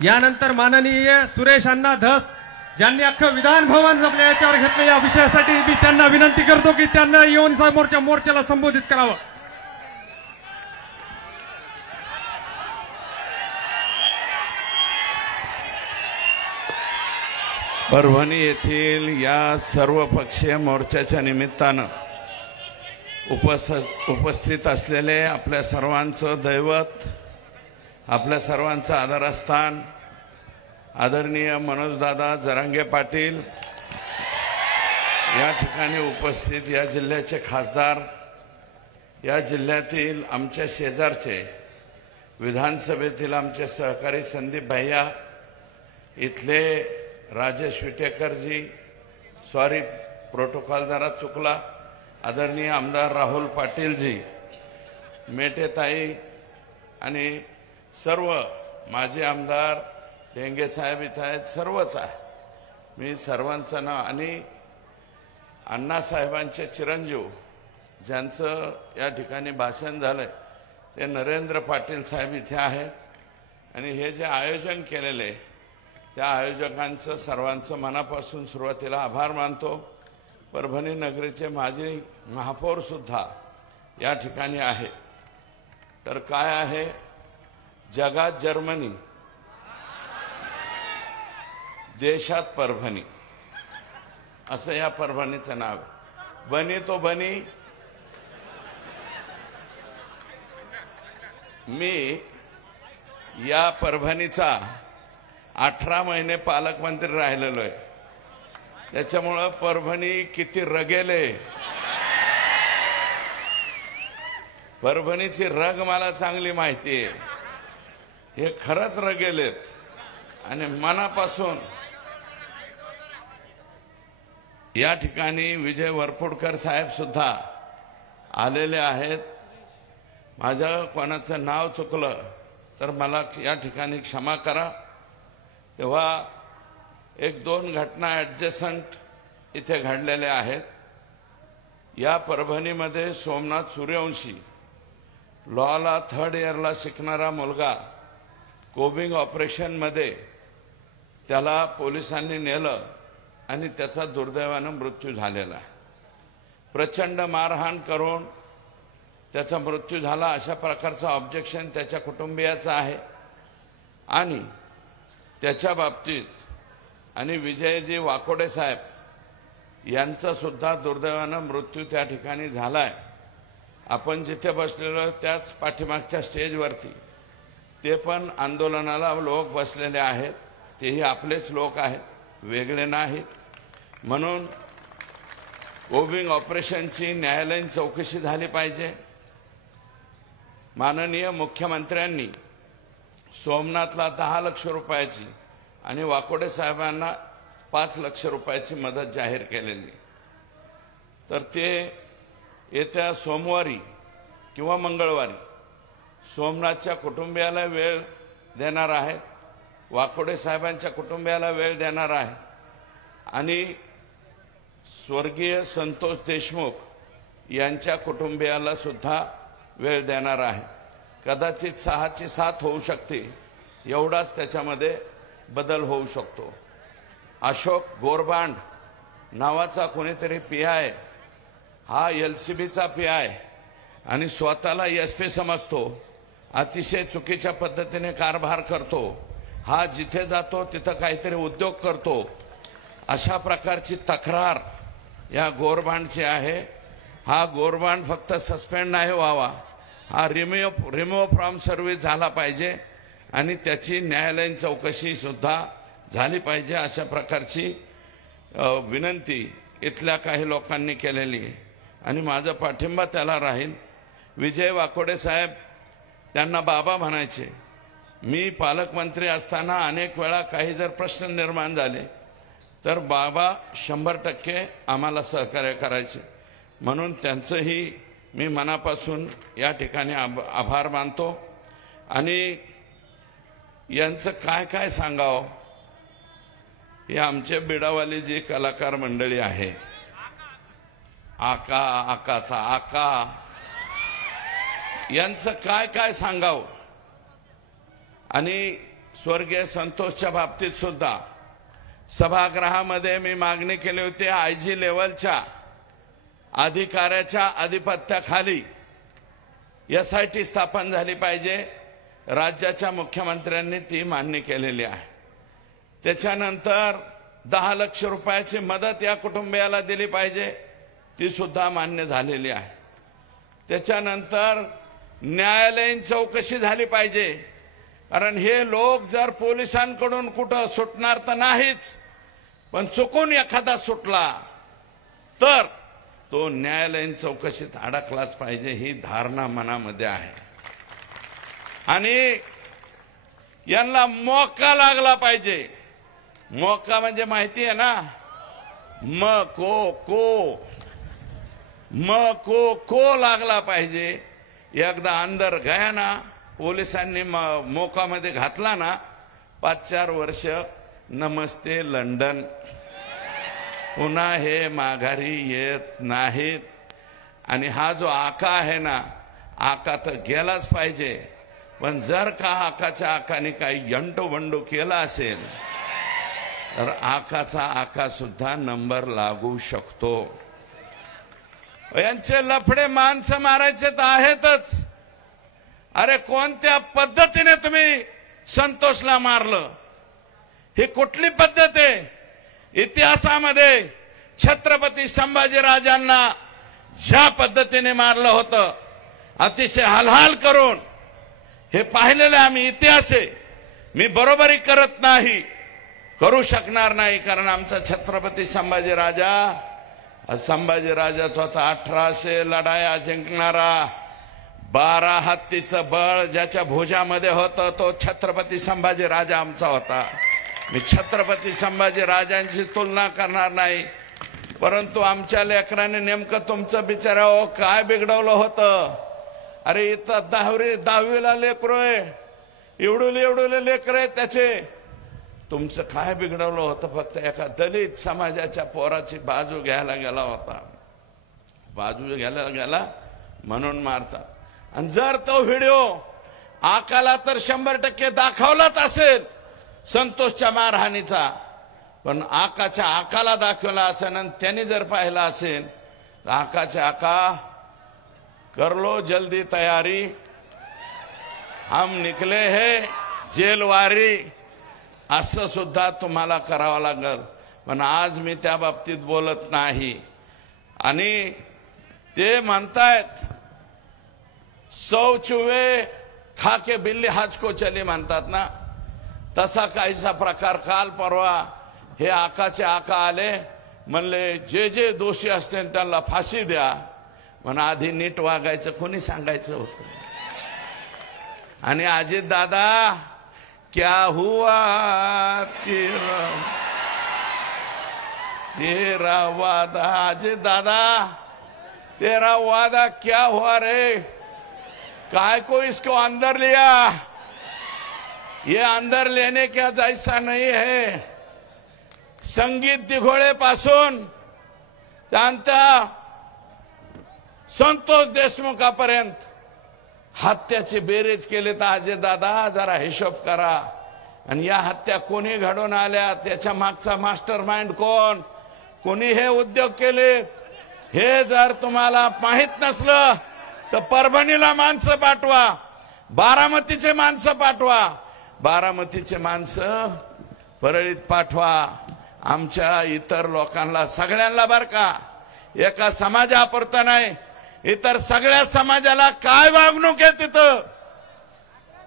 यानंतर माननीय सुरेश अण्णा धस ज्यांनी अख्खं विधान भवन आपल्या याच्यावर घेतलं, या विषयासाठी मी त्यांना विनंती करतो की त्यांना येऊन समोरच्या मोर्चाला संबोधित करावं। परभणी येथील या सर्वपक्षीय मोर्चाच्या निमित्तानं उपस्थित असलेले आपल्या सर्वांचं दैवत, आपल्या सर्वांचं आदरस्थान आदरणीय मनोजदादा जरांगे पाटील, या ठिकाणी उपस्थित या जिल्ह्याचे खासदार, या जिल्ह्यातील आमच्या शेजारचे विधानसभेतील आमचे सहकारी संदीप भैया, इथले राजेश विटेकरजी, सॉरी प्रोटोकॉल जरा चुकला, आदरणीय आमदार राहुल पाटीलजी, मेटेताई आणि सर्व माजी आमदार डेंगे साहेब इथं आहेत, सर्वच आहे। मी सर्वांचं नाव आणि अण्णासाहेबांचे चिरंजीव ज्यांचं या ठिकाणी भाषण झालंय ते नरेंद्र पाटील साहेब इथे आहेत आणि हे जे आयोजन केलेले त्या आयोजकांचं सर्वांचं मनापासून सुरुवातीला आभार मानतो। परभणी नगरीचे माजी महापौर सुद्धा या ठिकाणी आहे। तर काय आहे, जगात जर्मनी, देशात परभणी असं या परभणीचं नाव आहे। बनी तो बनी। मी या परभणीचा 18 महिने पालकमंत्री राहिलेलो आहे, त्याच्यामुळं परभणी किती रगेले, परभणीची रग मला चांगली माहिती आहे। हे खरंच रगेलेत आणि मनापासून या ठिकाणी विजय वरपुडकर साहेब सुद्धा आलेले आहेत। माझं कोणाचं नाव चुकलं तर मला या ठिकाणी क्षमा करा। तेव्हा एक दोन घटना ॲडजस्टंट इथे घडलेल्या आहेत। या परभणीमध्ये सोमनाथ सूर्यवंशी, लॉला 3rd इयरला शिकणारा मुलगा, कोबिंग ऑपरेशनमध्ये त्याला पोलिसांनी नेलं आणि त्याचा दुर्दैवानं मृत्यू झालेला आहे। प्रचंड मारहाण करून त्याचा मृत्यू झाला अशा प्रकारचं ऑब्जेक्शन त्याच्या कुटुंबियाचं आहे आणि त्याच्या बाबतीत आणि विजयजी वाकोडे साहेब यांचा सुद्धा दुर्दैवानं मृत्यू त्या ठिकाणी झालाय। आपण जिथे बसलेलो त्याच पाठीमागच्या स्टेजवरती ते पण आंदोलनाला लोक बसलेले आहेत, तेही आपलेच लोक आहेत, वेगळे नाहीत। म्हणून कोबिंग ऑपरेशनची न्यायालयीन चौकशी झाली पाहिजे। माननीय मुख्यमंत्र्यांनी सोमनाथला 10 लाख रुपयाची आणि वाकोडे साहेबांना 5 लाख रुपयाची मदत जाहीर केलेली। तर ते येत्या सोमवारी किंवा मंगळवारी सोमनाथच्या कुटुंबियाला वेळ देणार आहेत, वाकोडे साहेबांच्या कुटुंबियाला वेळ देणार आहे आणि स्वर्गीय संतोष देशमुख यांच्या कुटुंबियाला सुद्धा वेळ देणार आहे। कदाचित 6ची 7 होऊ शकते, एवढाच त्याच्यामध्ये बदल होऊ शकतो। अशोक गोरबांड नावाचा कोणीतरी पीआय, हा LCBचा पीआय आणि स्वतःला SP समजतो, अतिशय चुकीच्या पद्धतीने कारभार करतो। हा जिथे जातो तिथं काहीतरी उद्योग करतो, अशा प्रकारची तक्रार या गोरबांडची आहे। हा गोरबांड फक्त सस्पेंड नाही व्हावा, हा रिमूव्ह फ्रॉम सर्व्हिस झाला पाहिजे आणि त्याची न्यायालयीन चौकशी सुद्धा झाली पाहिजे, अशा प्रकारची विनंती इथल्या काही लोकांनी केलेली आहे आणि माझा पाठिंबा त्याला राहील। विजय वाकोडे साहेब त्यांना बाबा म्हणायचे। मी पालकमंत्री असताना अनेक वेळा काही जर प्रश्न निर्माण झाले तर बाबा 100% आम्हाला सहकार्य करायचे, म्हणून त्यांचंही मी मनापासून या ठिकाणी आभार मानतो। आणि यांचं काय काय सांगावं, हे आमचे बिडावाली जी कलाकार मंडळी आहे, आकाचा आका, यांचं काय काय सांगावं। आणि स्वर्गीय संतोषच्या बाबतीत सुद्धा सभागृहामध्ये मी मागणी केली होती, आयजी लेवलच्या अधिकाऱ्याच्या अधिपत्याखाली SIT स्थापन झाली पाहिजे. राज्याच्या मुख्यमंत्र्यांनी ती मान्य केलेली आहे. त्याच्यानंतर 10 लाख रुपयाची मदत या कुटुंबियाला दिली पाहिजे, ती सुद्धा मान्य झालेली आहे. त्याच्यानंतर न्यायालयीन चौकशी झाली पाहिजे, कारण हे लोक जर पोलिसांकडून कुठं सुटणार तर नाहीच, पण चुकून एखादा सुटला तर तो न्यायालयीन चौकशीत अडकलाच पाहिजे, ही धारणा मनामध्ये आहे. आणि यांना मौका लागला पाहिजे. मौका म्हणजे माहिती आहे ना, को लागला पाहिजे. एकदा अंदर गया ना, पोलिसांनी मोकामध्ये घातला ना, 5-4 वर्ष नमस्ते लंडन, पुन्हा हे माघारी येत नाहीत. आणि हा जो आका आहे ना, आका तर गेलाच पाहिजे, पण जर का आकाच्या आकाने काही यंटोबंडो केला असेल तर आकाचा आका सुद्धा नंबर लागू शकतो. यांचे लफडे माणसं मारायचे तर आहेतच. अरे कोणत्या पद्धतीने तुम्ही संतोषला मारलं, ही कुठली पद्धत आहे? इतिहासामध्ये छत्रपती संभाजीराजांना ज्या पद्धतीने मारलं होतं, अतिशय हालहाल करून, हे पाहिलेलं आम्ही. इतिहास आहे. मी बरोबरी करत नाही, करू शकणार नाही, कारण आमचा छत्रपती संभाजीराजा होता 1800 लढाया जिंकणारा, 12 हत्तीचं बळ ज्याच्या भुजामध्ये होतं, तो छत्रपती संभाजीराजा आमचा होता. मी छत्रपती संभाजीराजांची तुलना करणार नाही, परंतु आमच्या लेकरांनी नेमकं तुमचं बिचारावं काय बिघडवलं होतं? अरे इथं 10वीला लेकरू आहे, एवढुले लेकर आहे त्याचे. तुमचं काय बिघडवलं होतं? फक्त एका दलित समाजाच्या पोराची बाजू घ्यायला गेला होता, बाजू घ्यायला गेला म्हणून मारता. आणि जर तो व्हिडिओ आकाला तर 100% दाखवलाच असेल संतोषच्या मारहाणीचा, पण आकाच्या आकाला दाखवला असेल आणि त्यांनी जर पाहिला असेल तर आकाच्या आका, कर लो जल्दी तयारी, हम निकले है जेलवारी, असं सुद्धा तुम्हाला करावं लागल. पण आज मी त्या बाबतीत बोलत नाही. आणि ते म्हणतायत 100 चुवे खाके बिल्ली हाज को चली म्हणतात ना, तसा काहीसा प्रकार. काल परवा हे आकाचे आका आले, म्हणले जे जे दोषी असतील त्यांना फाशी द्या. पण आधी नीट वागायचं कोणी सांगायचं होतं? आणि अजित दादा, क्या हुआ तेरा वादा, अजित दादा तेरा वादा क्या हुआ रे? काय को इसको अंदर लिया? ये अंदर लेने का जैसा नहीं है. संगीत दिघोळे पासून त्यांचा संतोष देशमुखापर्यंत हत्याची बेरीज केली तर अजय दादा जरा हिशोब करा. आणि या हत्या कोणी घडवून आल्या, त्याच्या मागचा मास्टर माइंड कोण, कोणी हे उद्योग केले, हे जर तुम्हाला माहित नसलं तर परभणीला माणसं पाठवा, बारामतीचे माणसं पाठवा, बारामतीचे माणसं परळीत पाठवा. आमच्या इतर लोकांना सगळ्यांना बर का, एका समाजापुरतं नाही, इतर सगळ्या समाजाला काय वागणूक आहे, तिथं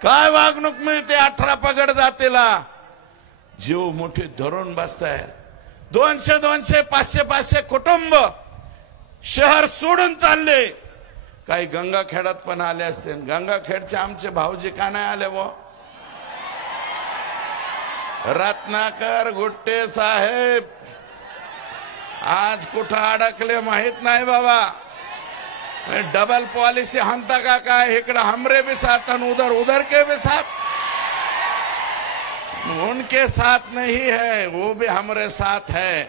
काय वागणूक मिळते 18 पगड जातीला. जीव मोठी धरून बसताय. 200 500 कुटुंब शहर सोडून चालले. काही गंगाखेडात पण आले असते. गंगाखेडचे आमचे भाऊजी का नाही आले? वो रत्नाकर गुट्टे साहेब आज कुठं अडकले माहित नाही बाबा. डबल पॉलिसी हमता का काय, इकडे हमरे भी साथ और उधर के भी साथ. उनके साथ नहीं है, वो भी हमरे साथ है.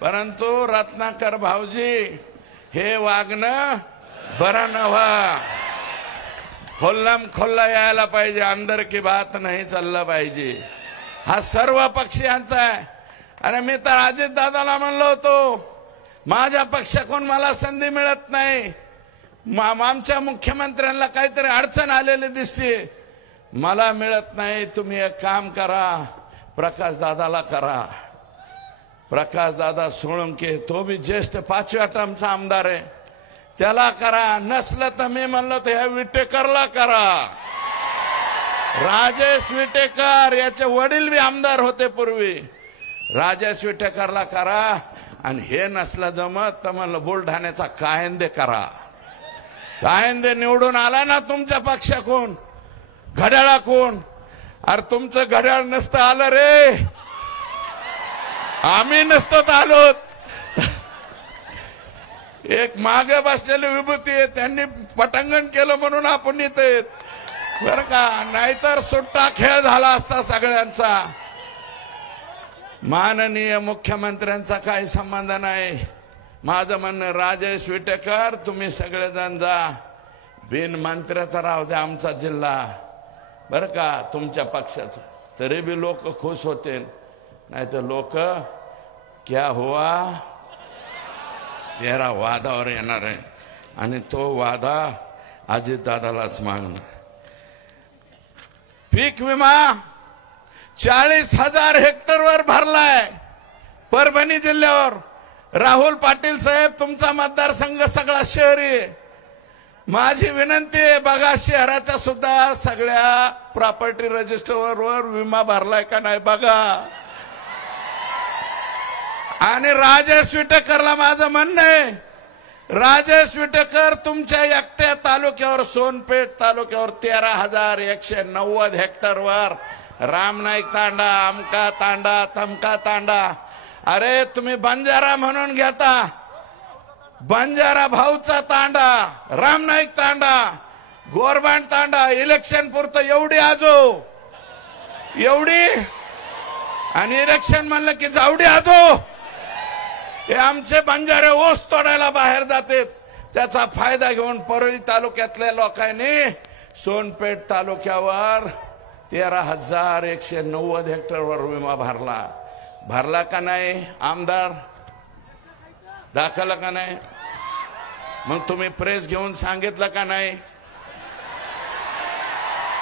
परंतु रत्नाकर भाऊजी हे वागणं बरं नव्हा. खोल्लम खोल्ला यायला पाहिजे, अंदर की बात नाही चाललं पाहिजे. हा सर्व पक्षीयांचा आहे. आणि मी तर अजित दादाला म्हणलो होतो, माझ्या पक्षाकडून मला संधी मिळत नाही, आमच्या मुख्यमंत्र्यांना काहीतरी अडचण आलेली दिसते, मला मिळत नाही. तुम्ही एक काम करा, प्रकाश दादाला करा. प्रकाश दादा सोळंके, तो बी ज्येष्ठ 5व्या टर्मचा आमदार आहे, त्याला करा. नसलं तर मी म्हणलं तर ह्या विटेकरला करा. राजेश विटेकर याचे वडील बी आमदार होते पूर्वी. राजेश विटेकरला करा. आणि हे नसलं जमत तर म्हणलं बुलढाण्याचा कायंदे करा. कायंदे निवडून आला ना तुमच्या पक्षाकडून, घड्याळाकडून. अरे तुमचं घड्याळ नसतं आलं रे, आम्ही नसतो आलो. एक मागे बसलेली विभूती आहे, त्यांनी पटांगण केलं म्हणून आपण इथे बर का, नाहीतर सुट्टा खेळ झाला असता सगळ्यांचा. माननीय मुख्यमंत्र्यांचा काही संबंध नाही. माझं म्हणणं, राजेश विटेकर तुम्ही सगळेजण जा, बिन मंत्र्याचा राहू द्या आमचा जिल्हा बर का, तुमच्या पक्षाचा. तरी बी लोक खुश होते, नाही तर लोक क्या हुआ तेरा वादावर येणार आहे. आणि तो वादा अजित दादालाच मागणार. पीक विमा 40,000 हेक्टरवर भरलाय परभणी जिल्ह्यावर. राहुल पाटील साहेब, तुमचा मतदारसंघ सगळा शहरी. माझी विनंती आहे, बघा शहराच्या सुद्धा सगळ्या प्रॉपर्टी रजिस्टरवर विमा भरलाय का नाही बघा. आणि राजेश विटेकरला माझं म्हणणं आहे, राजेश विटेकर तुमच्या एकट्या तालुक्यावर, सोनपेठ तालुक्यावर 13,190 हेक्टरवर रामनाईक तांडा, अमका तांडा, तमका तांडा. अरे तुम्ही बंजारा म्हणून घेता, बंजारा भाऊचा तांडा, रामनाईक तांडा, गोरबांड तांडा, इलेक्शन पुरतं एवढी आजो एवढी, आणि इलेक्शन म्हणलं की जावडी आजो. हे आमचे बंजारे ओस तोडायला बाहेर जातात. त्याचा फायदा घेऊन परळी तालुक्यातल्या लोकांनी सोनपेठ तालुक्यावर 13,190 हेक्टरवर विमा भरला का नाही? आमदार दाखवलं का नाही? मग तुम्ही प्रेस घेऊन सांगितलं का नाही?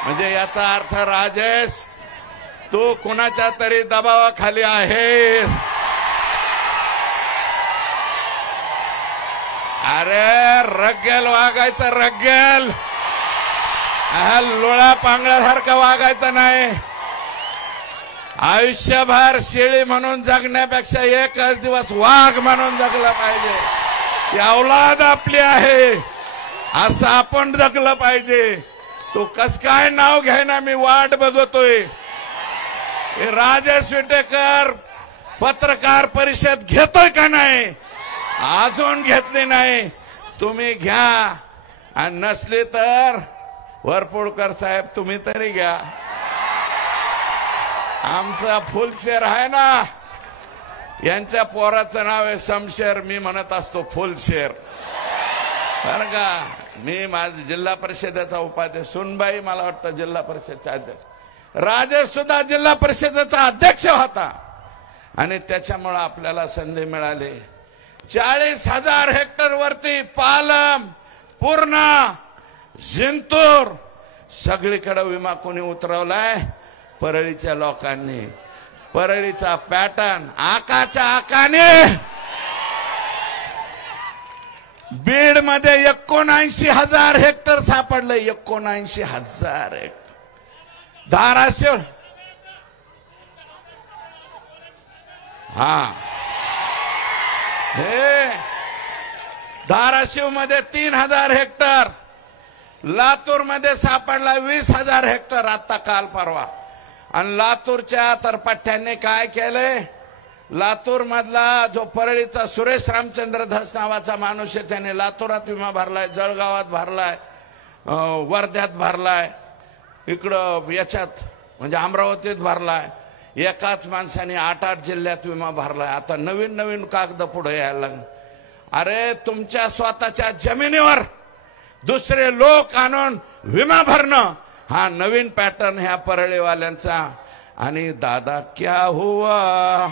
म्हणजे याचा अर्थ राजेश, तू कुणाच्या तरी दबावाखाली आहेस. अरे रग्गेल वागायचं, रग्गेल, लोळा पांगळ्यासारखं वागायचं नाही. आयुष्यभर शेळी म्हणून जगण्यापेक्षा एकच दिवस वाघ म्हणून जगलं पाहिजे. ही औलाद आपली आहे, असं आपण जगलं पाहिजे. तू कस काय नाव घ्यायना, मी वाट बघतोय. राजेश विटेकर पत्रकार परिषद घेतोय का नाही? अजून घेतली नाही. तुम्ही घ्या, आणि नसली तर वरपुडकर साहेब तुम्ही तरी घ्या. आमचा फुलशेर आहे ना, यांच्या पोराचं नाव आहे शमशेर, मी म्हणत असतो फुलशेर बरं का. मी माझ जिल्हा परिषदेचा उपाध्यक्ष, सुनबाई मला वाटतं जिल्हा परिषदचे अध्यक्ष, राजेश सुद्धा जिल्हा परिषदेचा अध्यक्ष होता. आणि त्याच्यामुळे आपल्याला संधी मिळाली. 40,000 हेक्टर वरती पालम, पूर्णा, जिंतूर सगळीकडे विमा कोणी उतरवलाय? परळीच्या लोकांनी. परळीचा पॅटर्न आकाच्या आकाने. बीड मध्ये 79,000 हेक्टर सापडलं. 79,000 हेक्टर. धाराशिव, हा, हे धाराशिव मध्ये 3,000 हेक्टर. लातूर मध्ये सापडला 20,000 हेक्टर आता काल परवा. आणि लातूरच्या तरपट्ट्यांनी काय केलंय? लातूर मधला जो परळीचा सुरेश रामचंद्र धस नावाचा माणूस आहे, त्याने लातूरात विमा भरलाय, जळगावात भरलाय, वर्ध्यात भरलाय, इकडं याच्यात म्हणजे अमरावतीत भरलाय. एकाच माणसाने 8-8 जिल्ह्यात विमा भरलाय. आता नवीन नवीन कागद पुढे यायला लागले. अरे तुमच्या स्वतःच्या जमिनीवर दुसरे लोक आणून विमा भरणं हा नवीन पॅटर्न ह्या परळीवाल्यांचा। आणि दादा क्या हुआ,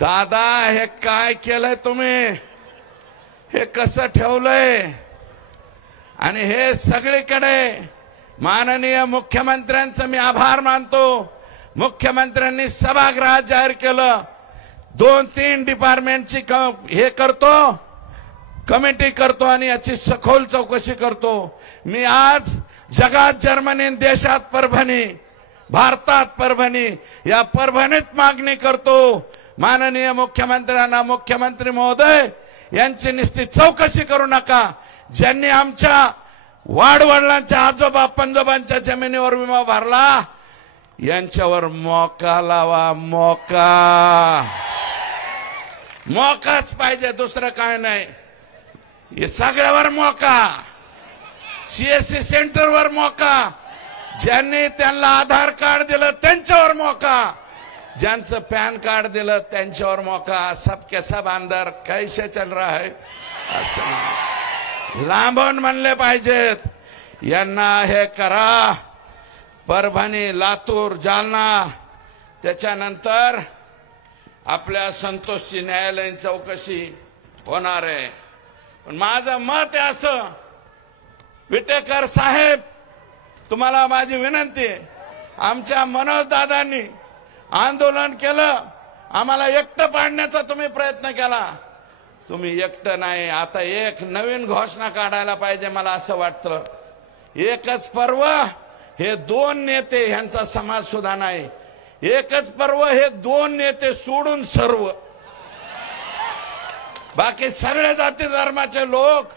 दादा हे काय केलंय तुम्ही, हे कसं ठेवलंय? आणि हे सगळीकडे माननीय मुख्यमंत्र्यांचं मी आभार मानतो। मुख्यमंत्र्यांनी सभागृहात जाहीर केलं 2-3 डिपार्टमेंटची हे करतो, कमिटी करतो आणि याची सखोल चौकशी करतो। मी आज जगात जर्मनी, देशात परभणी, भारतात परभणी, या परभणीत मागणी करतो माननीय मुख्यमंत्र्यांना, मुख्यमंत्री महोदय यांची नुसती चौकशी करू नका। ज्यांनी आमच्या वाडवडिलांच्या आजोबा पंजोबांच्या जमिनीवर विमा भरला यांच्यावर मोका लावा, मोकाच पाहिजे, दुसरं काय नाही। हे सगळ्यावर मोका, सीएससी सेंटरवर मोका, ज्यांनी त्यांना आधार कार्ड दिलं त्यांच्यावर मोका, ज्यांचं पॅन कार्ड दिलं त्यांच्यावर मोका। सबके सब अंदर कैसे चल रहा है असं लांबून म्हणले पाहिजेत। यांना हे करा, परभणी, लातूर, जालना, त्याच्यानंतर आपल्या संतोषची न्यायालयीन चौकशी होणार आहे। पण माझं मत आहे असं, विटेकर साहेब तुम्हाला माझी विनंती आहे, आमच्या मनोज दादांनी आंदोलन केलं, आम्हाला एकटं पाडण्याचा तुम्ही प्रयत्न केला, तुम्ही एकटं नाही। आता एक नवीन घोषणा काढायला पाहिजे मला असं वाटतं। एकच पर्व हे 2 नेते, ह्यांचा समाज सुद्धा नाही। एकच पर्व हे 2 नेते सोडून सर्व बाकी सगळे जाती धर्माचे लोक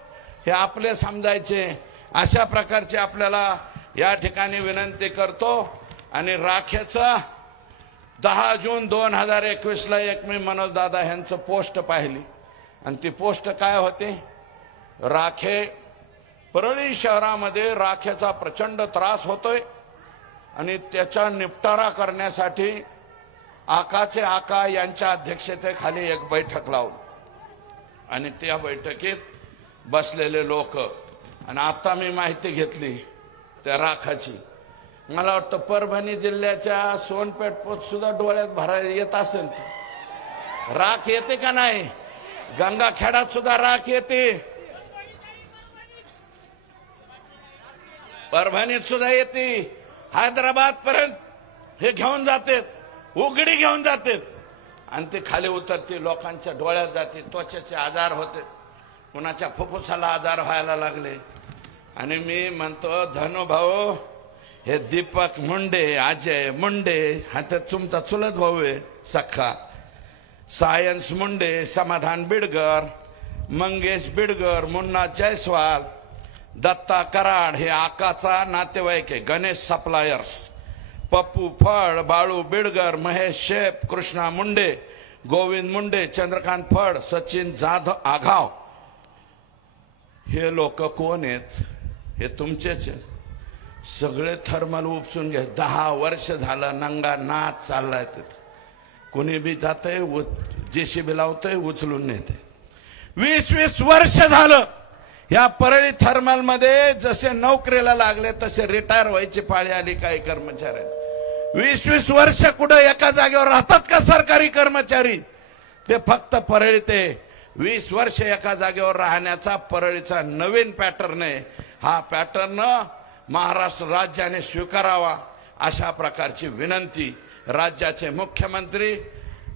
हे आपले समजायचे। अशा प्रकारचे आपल्याला या ठिकाणी विनंती करतो। आणि राखेचं 10 जून 2021ला एक मी मनोज दादा यांचं पोस्ट पाहिली आणि ती पोस्ट काय होती, राखे परळी शहरामध्ये राखेचा प्रचंड त्रास होतोय आणि त्याचा निपटारा करण्यासाठी आकाचे आका यांच्या अध्यक्षतेखाली एक बैठक लावली आणि त्या बैठकीत बसलेले लोक, आणि आता मी माहिती घेतली त्या राखाची, मला वाटतं परभणी जिल्ह्याच्या सोनपेठ पोत सुद्धा डोळ्यात भरायला येत असेल, राख येते का नाही? गंगाखेडात सुद्धा राख येते, परभणीत सुद्धा येते, हैदराबाद पर्यंत हे घेऊन जाते, उघडी घेऊन जाते आणि ते खाली उतरते, लोकांच्या डोळ्यात जाते, त्वचेचे आजार होते, कुणाच्या फुफ्फुसाला आजार व्हायला लागले। आणि मी म्हणतो धनुभाऊ, हे दीपक मुंडे, अजय मुंडे, हा तर तुमचा चुलत भाऊ आहे सख्खा, सायन्स मुंडे, समाधान बिडगर, मंगेश बिडगर, मुन्ना जयस्वाल, दत्ता कराड हे आकाचा नातेवाईक आहे, गणेश सप्लायर्स, पप्पू फड, बाळू बिडगर, महेश शेप, कृष्णा मुंडे, गोविंद मुंडे, चंद्रकांत फड, सचिन जाधव आघाव, हे लोक कोण आहेत? हे तुमचेच सगळे थर्मल उपसून घे। 10 वर्ष झालं नंगा नाच चाललाय तिथं, कुणी बी जातंय, जेसीबी लावतंय, उचलून नेते। 20-20 वर्ष झालं या परळी थर्मल मध्ये जसे नोकरीला लागले तसे रिटायर व्हायची पाळी आली काही कर्मचारी। 20-20 वर्ष कुठे एका जागेवर राहतात का सरकारी कर्मचारी? ते फक्त परळी ते 20 वर्ष एका जागेवर राहण्याचा परळीचा नवीन पॅटर्न आहे। हा पॅटर्न महाराष्ट्र राज्याने स्वीकारावा अशा प्रकारची विनंती राज्याचे मुख्यमंत्री,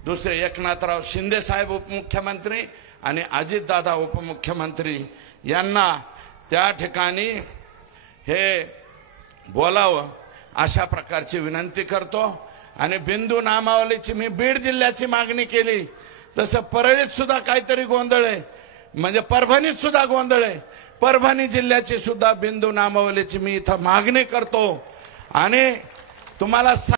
दुसरे एकनाथराव शिंदे साहेब उपमुख्यमंत्री आणि अजितदादा उपमुख्यमंत्री यांना त्या ठिकाणी हे बोलावं अशा प्रकारची विनंती करतो। आणि बिंदू नामावलीची मी बीड जिल्ह्याची मागणी केली, तसं परळीत सुद्धा काहीतरी गोंधळ आहे, म्हणजे परभणीत सुद्धा गोंधळ आहे। परभणी जिल्ह्याची सुद्धा बिंदू नामावलीची मी इथं मागणी करतो। आणि तुम्हाला